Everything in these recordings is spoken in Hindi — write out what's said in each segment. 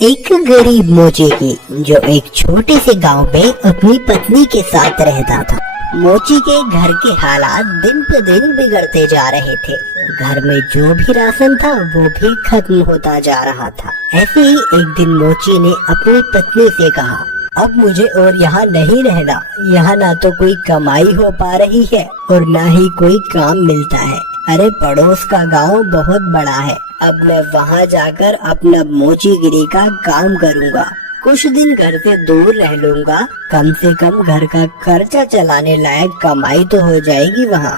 एक गरीब मोची की, जो एक छोटे से गांव में अपनी पत्नी के साथ रहता था। मोची के घर के हालात दिन पे दिन बिगड़ते जा रहे थे। घर में जो भी राशन था वो भी खत्म होता जा रहा था। ऐसे ही एक दिन मोची ने अपनी पत्नी से कहा, अब मुझे और यहाँ नहीं रहना। यहाँ ना तो कोई कमाई हो पा रही है और ना ही कोई काम मिलता है। अरे पड़ोस का गांव बहुत बड़ा है, अब मैं वहाँ जाकर अपना मोचीगिरी का काम करूँगा। कुछ दिन घर से दूर रह लूँगा, कम से कम घर का खर्चा चलाने लायक कमाई तो हो जाएगी वहाँ।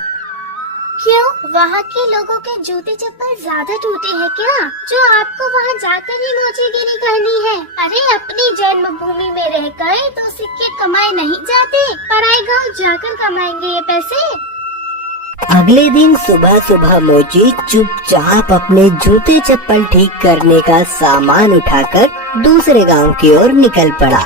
क्यों, वहाँ के लोगों के जूते चप्पल ज्यादा टूटे हैं क्या, जो आपको वहाँ जाकर ही मोचीगिरी करनी है? अरे अपनी जन्मभूमि में रहकर तो सिक्के कमाए नहीं जाते, पराए गाँव जाकर कमाएंगे ये पैसे। अगले दिन सुबह सुबह मोची चुपचाप अपने जूते चप्पल ठीक करने का सामान उठाकर दूसरे गांव की ओर निकल पड़ा।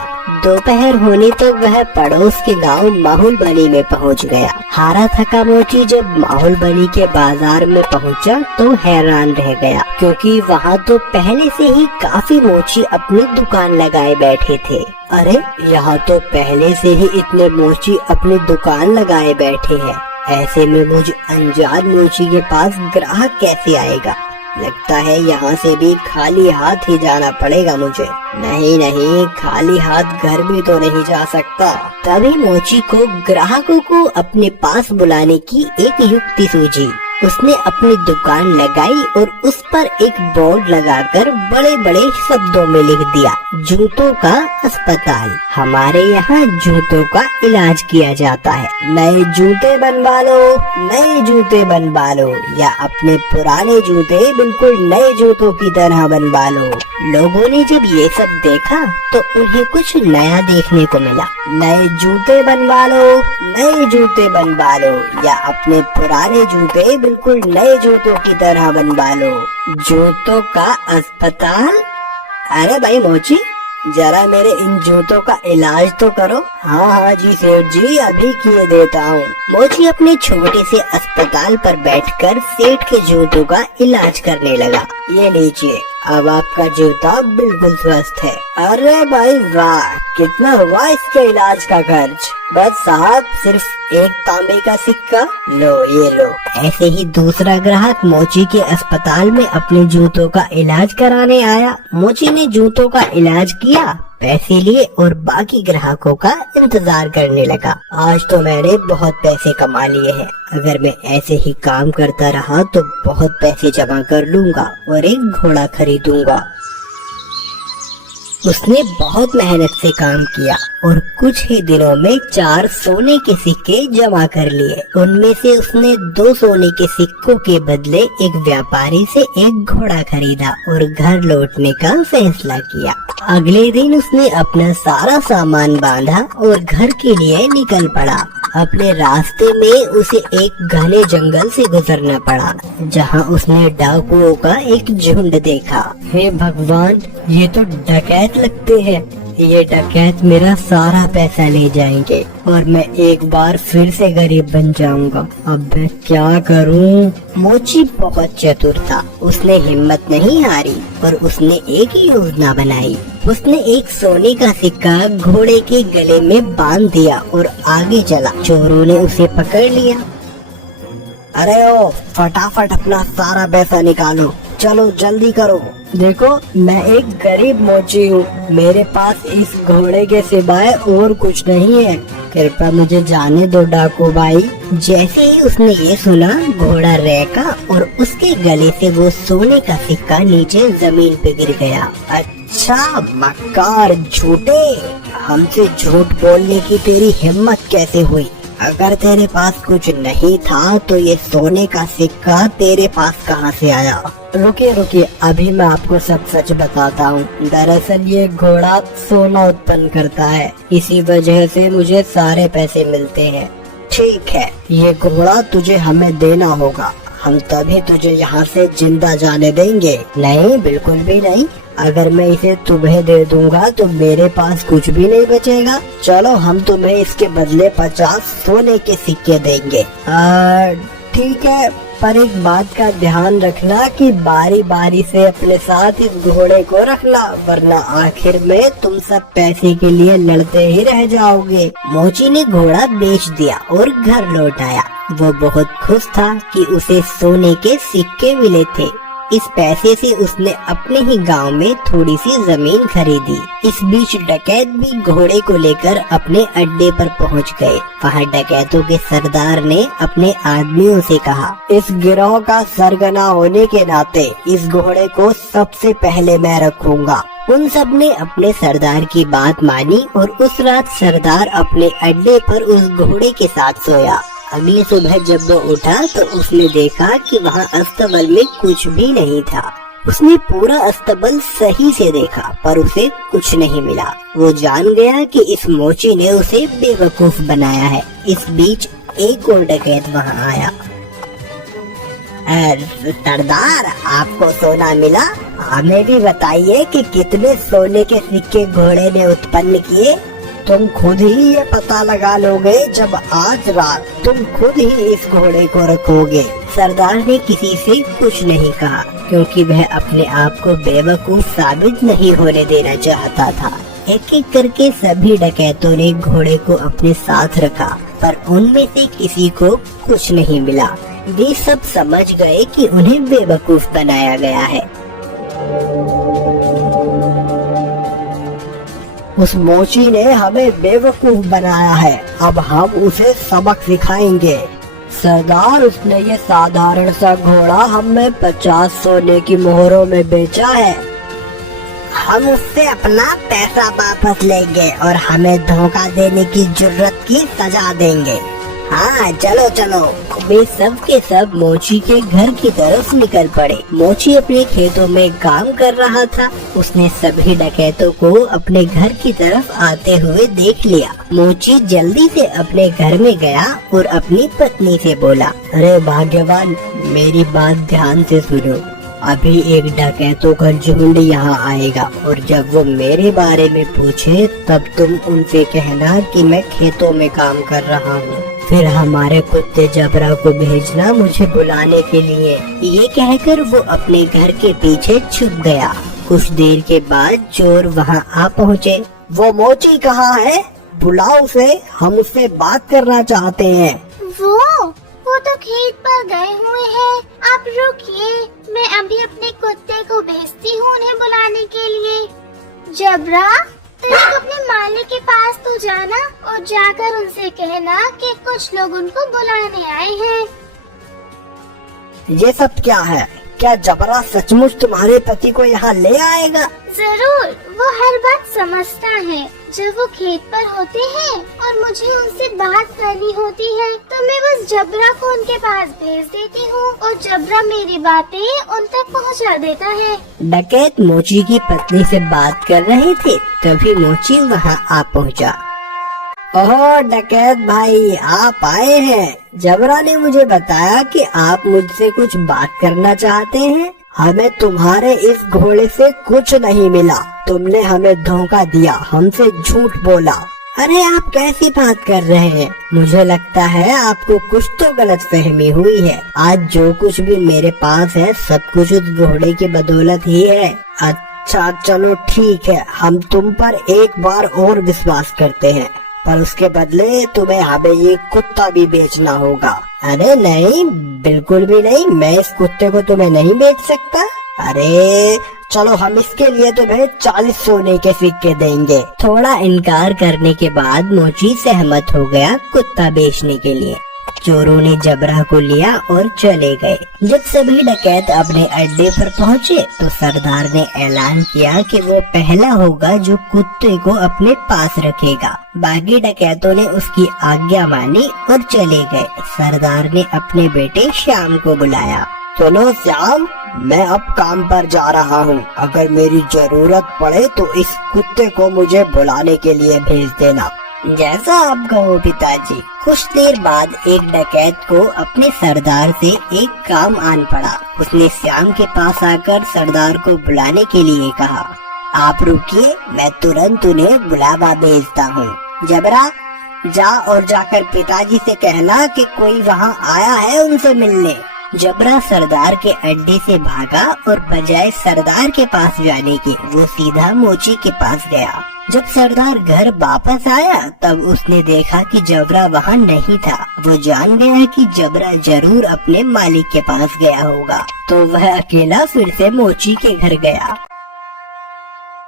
दोपहर होने तक वह पड़ोस के गांव माहुलबनी में पहुंच गया। हारा थका मोची जब माहुलबनी के बाजार में पहुंचा तो हैरान रह गया, क्योंकि वहां तो पहले से ही काफी मोची अपनी दुकान लगाए बैठे थे। अरे यहाँ तो पहले से ही इतने मोची अपनी दुकान लगाए बैठे हैं। ऐसे में मुझ अनजान मोची के पास ग्राहक कैसे आएगा? लगता है यहाँ से भी खाली हाथ ही जाना पड़ेगा मुझे। नहीं, खाली हाथ घर भी तो नहीं जा सकता। तभी मोची को ग्राहकों को अपने पास बुलाने की एक युक्ति सूझी। उसने अपनी दुकान लगाई और उस पर एक बोर्ड लगाकर बड़े बड़े शब्दों में लिख दिया, जूतों का अस्पताल। हमारे यहाँ जूतों का इलाज किया जाता है। नए जूते बनवा लो, नए जूते बनवा लो, या अपने पुराने जूते बिल्कुल नए जूतों की तरह बनवा लो। लोगों ने जब ये सब देखा तो उन्हें कुछ नया देखने को मिला। नए जूते बनवा लो, नए जूते बनवा लो, या अपने पुराने जूते बिल्कुल नए जूतों की तरह बनवा लो। जूतों का अस्पताल? अरे भाई मोची, जरा मेरे इन जूतों का इलाज तो करो। हाँ जी सेठ जी, अभी किए देता हूँ। मोची अपने छोटे से अस्पताल पर बैठकर सेठ के जूतों का इलाज करने लगा। ये लीजिए, अब आपका जूता बिल्कुल स्वस्थ है। अरे भाई वाह, कितना हुआ इसके इलाज का खर्च? बस साहब, सिर्फ एक तांबे का सिक्का। लो ये लो। ऐसे ही दूसरा ग्राहक मोची के अस्पताल में अपने जूतों का इलाज कराने आया। मोची ने जूतों का इलाज किया, पैसे लिए और बाकी ग्राहकों का इंतजार करने लगा। आज तो मैंने बहुत पैसे कमा लिए हैं। अगर मैं ऐसे ही काम करता रहा तो बहुत पैसे जमा कर लूंगा और एक घोड़ा खरीदूंगा। उसने बहुत मेहनत से काम किया और कुछ ही दिनों में 4 सोने के सिक्के जमा कर लिए। उनमें से उसने 2 सोने के सिक्कों के बदले एक व्यापारी से एक घोड़ा खरीदा और घर लौटने का फैसला किया। अगले दिन उसने अपना सारा सामान बांधा और घर के लिए निकल पड़ा। अपने रास्ते में उसे एक घने जंगल से गुजरना पड़ा, जहां उसने डाकुओं का एक झुंड देखा। हे भगवान, ये तो डकैत लगते हैं। ये डकैत मेरा सारा पैसा ले जाएंगे और मैं एक बार फिर से गरीब बन जाऊंगा। अब मैं क्या करूं? मोची बहुत चतुर था। उसने हिम्मत नहीं हारी और उसने एक योजना बनाई। उसने एक सोने का सिक्का घोड़े के गले में बांध दिया और आगे चला। चोरों ने उसे पकड़ लिया। अरे ओ, फटाफट अपना सारा पैसा निकालो, चलो जल्दी करो। देखो, मैं एक गरीब मोची हूँ, मेरे पास इस घोड़े के सिवाय और कुछ नहीं है। कृपया मुझे जाने दो डाकू भाई। जैसे ही उसने ये सुना, घोड़ा रहका और उसके गले से वो सोने का सिक्का नीचे जमीन पे गिर गया। अच्छा मक्कार झूठे, हमसे झूठ बोलने की तेरी हिम्मत कैसे हुई? अगर तेरे पास कुछ नहीं था तो ये सोने का सिक्का तेरे पास कहाँ से आया? रुकिए, अभी मैं आपको सब सच बताता हूँ। दरअसल ये घोड़ा सोना उत्पन्न करता है, इसी वजह से मुझे सारे पैसे मिलते हैं। ठीक है, ये घोड़ा तुझे हमें देना होगा, हम तभी तुझे यहाँ से जिंदा जाने देंगे। नहीं, बिल्कुल भी नहीं। अगर मैं इसे तुम्हें दे दूंगा तो मेरे पास कुछ भी नहीं बचेगा। चलो, हम तुम्हें इसके बदले 50 सोने के सिक्के देंगे। ठीक है, पर एक बात का ध्यान रखना कि बारी बारी से अपने साथ इस घोड़े को रखना, वरना आखिर में तुम सब पैसे के लिए लड़ते ही रह जाओगे। मोची ने घोड़ा बेच दिया और घर लौट आया। वो बहुत खुश था कि उसे सोने के सिक्के मिले थे। इस पैसे से उसने अपने ही गांव में थोड़ी सी जमीन खरीदी। इस बीच डकैत भी घोड़े को लेकर अपने अड्डे पर पहुंच गए। वहां डकैतों के सरदार ने अपने आदमियों से कहा, इस गिरोह का सरगना होने के नाते इस घोड़े को सबसे पहले मैं रखूंगा। उन सब ने अपने सरदार की बात मानी और उस रात सरदार अपने अड्डे पर उस घोड़े के साथ सोया। अगली सुबह जब वो उठा तो उसने देखा कि वहाँ अस्तबल में कुछ भी नहीं था। उसने पूरा अस्तबल सही से देखा पर उसे कुछ नहीं मिला। वो जान गया कि इस मोची ने उसे बेवकूफ बनाया है। इस बीच एक और डकैत वहाँ आया। सरदार, आपको सोना मिला? हमें भी बताइए कि कितने सोने के सिक्के घोड़े ने उत्पन्न किए। तुम खुद ही ये पता लगा लोगे जब आज रात तुम खुद ही इस घोड़े को रखोगे। सरदार ने किसी से कुछ नहीं कहा क्योंकि वह अपने आप को बेवकूफ साबित नहीं होने देना चाहता था। एक एक करके सभी डकैतों ने घोड़े को अपने साथ रखा पर उनमें से किसी को कुछ नहीं मिला। वे सब समझ गए कि उन्हें बेवकूफ बनाया गया है। उस मोची ने हमें बेवकूफ बनाया है, अब हम उसे सबक सिखाएंगे। सरदार, उसने ये साधारण सा घोड़ा हमें 50 सोने की मोहरों में बेचा है। हम उससे अपना पैसा वापस लेंगे और हमें धोखा देने की जुर्रत की सजा देंगे। हाँ, चलो चलो। वे सब के सब मोची के घर की तरफ निकल पड़े। मोची अपने खेतों में काम कर रहा था। उसने सभी डकैतों को अपने घर की तरफ आते हुए देख लिया। मोची जल्दी से अपने घर में गया और अपनी पत्नी से बोला, अरे भाग्यवान, मेरी बात ध्यान से सुनो। अभी एक डकैतों का झुंड यहाँ आएगा और जब वो मेरे बारे में पूछे तब तुम उनसे कहना कि मैं खेतों में काम कर रहा हूँ। फिर हमारे कुत्ते जबरा को भेजना मुझे बुलाने के लिए। ये कहकर वो अपने घर के पीछे छुप गया। कुछ देर के बाद चोर वहाँ आ पहुँचे। वो मोची कहाँ है? बुलाओ उसे, हम उससे बात करना चाहते हैं। वो तो खेत पर गए हुए हैं। आप रुकिए, मैं अभी अपने कुत्ते को भेजती हूँ उन्हें बुलाने के लिए। जबरा, तुम अपने मालिक के पास तो जाना और जाकर उनसे कहना कि कुछ लोग उनको बुलाने आए हैं। ये सब क्या है? क्या जबरा सचमुच तुम्हारे पति को यहाँ ले आएगा? जरूर, वो हर बात समझता है। जब वो खेत पर होते हैं और मुझे उनसे बात करनी होती है तो मैं बस जबरा को उनके पास भेज देती हूँ और जबरा मेरी बातें उन तक पहुँचा देता है। डकैत मोची की पत्नी से बात कर रहे थे तभी मोची वहाँ आ पहुँचा। ओह डकैत भाई, आप आए हैं। जबरा ने मुझे बताया कि आप मुझसे कुछ बात करना चाहते हैं। हमें तुम्हारे इस घोड़े से कुछ नहीं मिला। तुमने हमें धोखा दिया, हमसे झूठ बोला। अरे आप कैसी बात कर रहे हैं? मुझे लगता है आपको कुछ तो गलतफहमी हुई है। आज जो कुछ भी मेरे पास है सब कुछ उस घोड़े की बदौलत ही है। अच्छा चलो ठीक है, हम तुम पर एक बार और विश्वास करते हैं, पर उसके बदले तुम्हें हमें ये कुत्ता भी बेचना होगा। अरे नहीं, बिल्कुल भी नहीं, मैं इस कुत्ते को तुम्हें नहीं बेच सकता। अरे चलो, हम इसके लिए तुम्हें 40 सोने के सिक्के देंगे। थोड़ा इनकार करने के बाद मोची सहमत हो गया कुत्ता बेचने के लिए। चोरों ने जबरा को लिया और चले गए। जब सभी डकैत अपने अड्डे पर पहुँचे तो सरदार ने ऐलान किया कि वो पहला होगा जो कुत्ते को अपने पास रखेगा। बाकी डकैतों ने उसकी आज्ञा मानी और चले गए। सरदार ने अपने बेटे श्याम को बुलाया। सुनो श्याम, मैं अब काम पर जा रहा हूँ। अगर मेरी जरूरत पड़े तो इस कुत्ते को मुझे बुलाने के लिए भेज देना। जैसा आप कहो पिताजी। कुछ देर बाद एक डकैत को अपने सरदार से एक काम आन पड़ा। उसने श्याम के पास आकर सरदार को बुलाने के लिए कहा, आप रुकिए, मैं तुरंत उन्हें बुलावा भेजता हूँ। जबरा, जा और जाकर पिताजी से कहना कि कोई वहाँ आया है उनसे मिलने। जबरा सरदार के अड्डे से भागा और बजाय सरदार के पास जाने के वो सीधा मोची के पास गया। जब सरदार घर वापस आया तब उसने देखा कि जबरा वहाँ नहीं था। वो जान गया कि जबरा जरूर अपने मालिक के पास गया होगा, तो वह अकेला फिर से मोची के घर गया।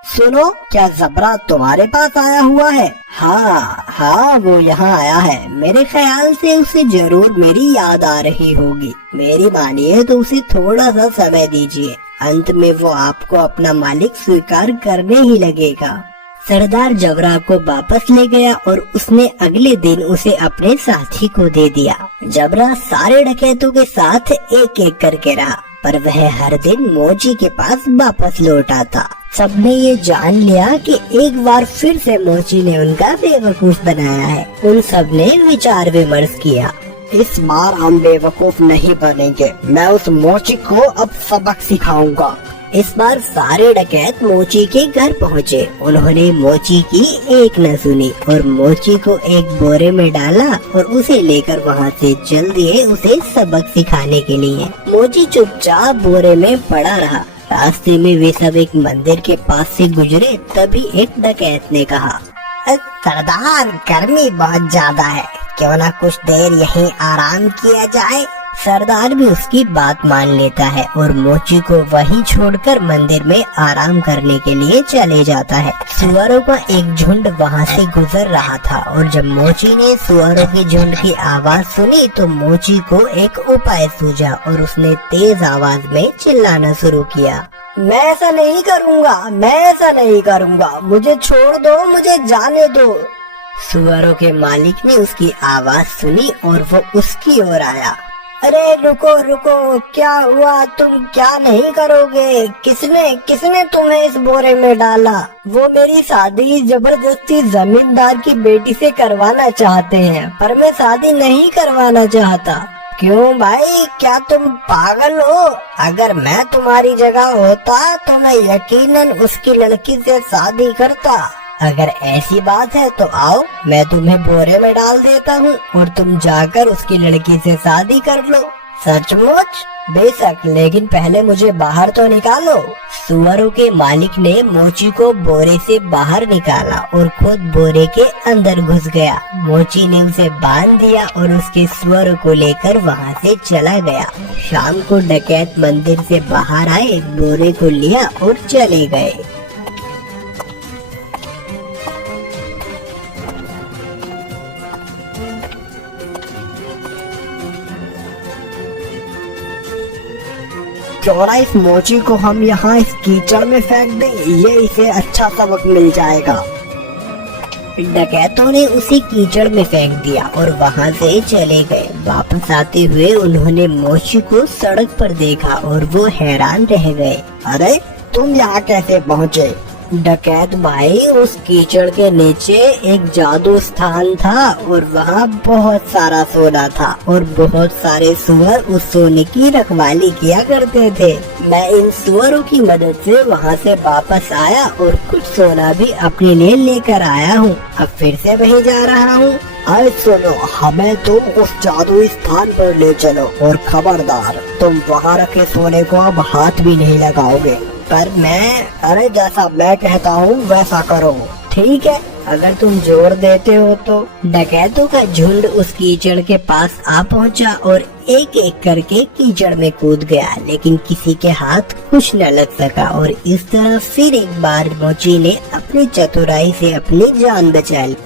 सुनो, क्या जबरा तुम्हारे पास आया हुआ है? हाँ, वो यहाँ आया है। मेरे ख्याल से उसे जरूर मेरी याद आ रही होगी। मेरी मानिए तो उसे थोड़ा सा समय दीजिए, अंत में वो आपको अपना मालिक स्वीकार करने ही लगेगा। सरदार जबरा को वापस ले गया और उसने अगले दिन उसे अपने साथी को दे दिया। जबरा सारे डकैतों के साथ एक एक करके रहा, पर वह हर दिन मोची के पास वापस लौट आता। सबने ये जान लिया कि एक बार फिर से मोची ने उनका बेवकूफ बनाया है। उन सब ने विचार विमर्श किया। इस बार हम बेवकूफ नहीं बनेंगे, मैं उस मोची को अब सबक सिखाऊंगा। इस बार सारे डकैत मोची के घर पहुँचे। उन्होंने मोची की एक न सुनी और मोची को एक बोरे में डाला और उसे लेकर वहाँ से चल दिए उसे सबक सिखाने के लिए। मोची चुपचाप बोरे में पड़ा रहा। रास्ते में वे सब एक मंदिर के पास से गुजरे, तभी एक डकैत ने कहा, सरदार, गर्मी बहुत ज्यादा है, क्यों ना कुछ देर यहीं आराम किया जाए। सरदार भी उसकी बात मान लेता है और मोची को वहीं छोड़कर मंदिर में आराम करने के लिए चले जाता है। सुअरों का एक झुंड वहाँ से गुजर रहा था और जब मोची ने सुअरों के झुंड की आवाज सुनी तो मोची को एक उपाय सूझा और उसने तेज आवाज में चिल्लाना शुरू किया, मैं ऐसा नहीं करूँगा, मैं ऐसा नहीं करूँगा, मुझे छोड़ दो, मुझे जाने दो। सुअरों के मालिक ने उसकी आवाज सुनी और वो उसकी ओर आया। अरे रुको रुको, क्या हुआ? तुम क्या नहीं करोगे? किसने तुम्हें इस बोरे में डाला? वो मेरी शादी जबरदस्ती जमींदार की बेटी से करवाना चाहते हैं, पर मैं शादी नहीं करवाना चाहता। क्यों भाई, क्या तुम पागल हो? अगर मैं तुम्हारी जगह होता तो मैं यकीनन उसकी लड़की से शादी करता। अगर ऐसी बात है तो आओ, मैं तुम्हें बोरे में डाल देता हूँ और तुम जाकर उसकी लड़की से शादी कर लो। सचमुच? बेशक, लेकिन पहले मुझे बाहर तो निकालो। सुअरों के मालिक ने मोची को बोरे से बाहर निकाला और खुद बोरे के अंदर घुस गया। मोची ने उसे बांध दिया और उसके सुअरों को लेकर वहाँ से चला गया। शाम को डकैत मंदिर से बाहर आए, बोरे को लिया और चले गए। क्यों ना इस मोची को हम यहाँ इस कीचड़ में फेंक दें, ये इसे अच्छा सबक मिल जाएगा। डकैतों ने उसे कीचड़ में फेंक दिया और वहाँ से चले गए। वापस आते हुए उन्होंने मोची को सड़क पर देखा और वो हैरान रह गए। अरे तुम यहाँ कैसे पहुँचे? डकैत भाई, उस कीचड़ के नीचे एक जादू स्थान था और वहाँ बहुत सारा सोना था और बहुत सारे सुअर उस सोने की रखवाली किया करते थे। मैं इन सुअरों की मदद से वहाँ से वापस आया और कुछ सोना भी अपने लिए लेकर आया हूँ। अब फिर से वहीं जा रहा हूँ। अरे सुनो, हमें तुम उस जादुई स्थान पर ले चलो और खबरदार, तुम वहाँ रखे सोने को अब हाथ भी नहीं लगाओगे। अरे जैसा मैं कहता हूँ वैसा करो। ठीक है, अगर तुम जोर देते हो तो। डकैतों का झुंड उस कीचड़ के पास आ पहुँचा और एक एक करके कीचड़ में कूद गया, लेकिन किसी के हाथ कुछ न लग सका और इस तरह फिर एक बार मोची ने अपनी चतुराई से अपनी जान बचा ली।